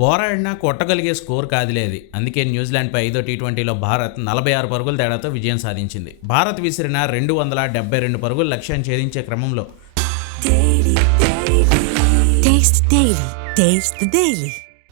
పోరాడినా కొట్టగలిగే score కాదులేదు. అందుకే న్యూజిలాండ్పై 5వ టీ20లో భారత్ 46 పరుగుల తేడాతో విజయం సాధించింది. భారత్ విసిరిన 272 పరుగుల లక్ష్యాన్ని ఛేదించే క్రమంలో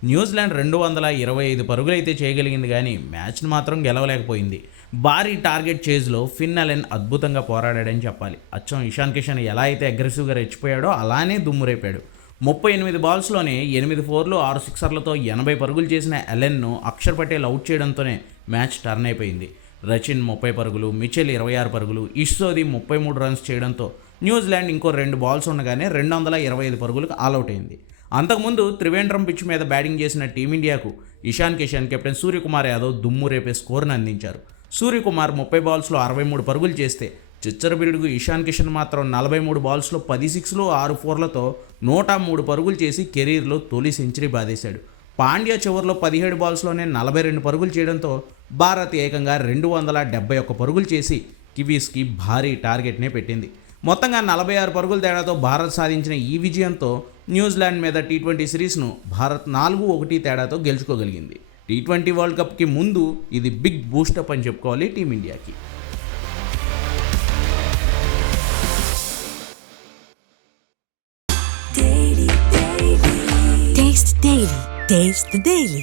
న్యూజిలాండ్ 225 పరుగులైతే చేయగలిగింది, కానీ మ్యాచ్ను మాత్రం గెలవలేకపోయింది. భారీ టార్గెట్ చేజ్లో ఫిన్ అలెన్ అద్భుతంగా పోరాడాడని చెప్పాలి. అచ్చం ఇషాన్ కిషన్ ఎలా అయితే అగ్రెసివ్గా రెచ్చిపోయాడో అలానే దుమ్మురేపాడు. 38 బాల్స్లోనే 8 4లు 6 సిక్సర్లతో 80 పరుగులు చేసిన అలెన్ను అక్షర్ పటేల్ అవుట్ చేయడంతోనే మ్యాచ్ టర్న్ అయిపోయింది. రచిన్ 30 పరుగులు, మిచెల్ 26 పరుగులు, ఇష్సోది 33 రన్స్ చేయడంతో న్యూజిలాండ్ ఇంకో 2 బాల్స్ ఉండగానే 225 పరుగులకు ఆల్అవుట్ అయింది. అంతకుముందు త్రివేంద్రం పిచ్ మీద బ్యాటింగ్ చేసిన టీమిండియాకు ఇషాన్ కిషన్, కెప్టెన్ సూర్యకుమార్ యాదవ్ దుమ్ము రేపే స్కోర్ను అందించారు. సూర్యకుమార్ 30 బాల్స్లో 63 పరుగులు చేస్తే చిచ్చరబిరుడుగు ఇషాన్ కిషన్ మాత్రం 43 బాల్స్లో 10 సిక్స్లు 6 4లతో 103 పరుగులు చేసి కెరీర్లో తొలి సెంచరీ బాధేశాడు. పాండ్యా చివరిలో 17 బాల్స్లోనే 42 పరుగులు చేయడంతో భారత్ ఏకంగా 271 పరుగులు చేసి కివీస్కి భారీ టార్గెట్నే పెట్టింది. మొత్తంగా 46 పరుగుల తేడాతో భారత్ సాధించిన ఈ విజయంతో న్యూజిలాండ్ మీద టీ20 సిరీస్ను భారత్ 4-1 తేడాతో గెలుచుకోగలిగింది. టీ20 వరల్డ్ కప్కి ముందు ఇది బిగ్ బూస్టప్ అని చెప్పుకోవాలి టీమిండియాకి. Taste the Daily.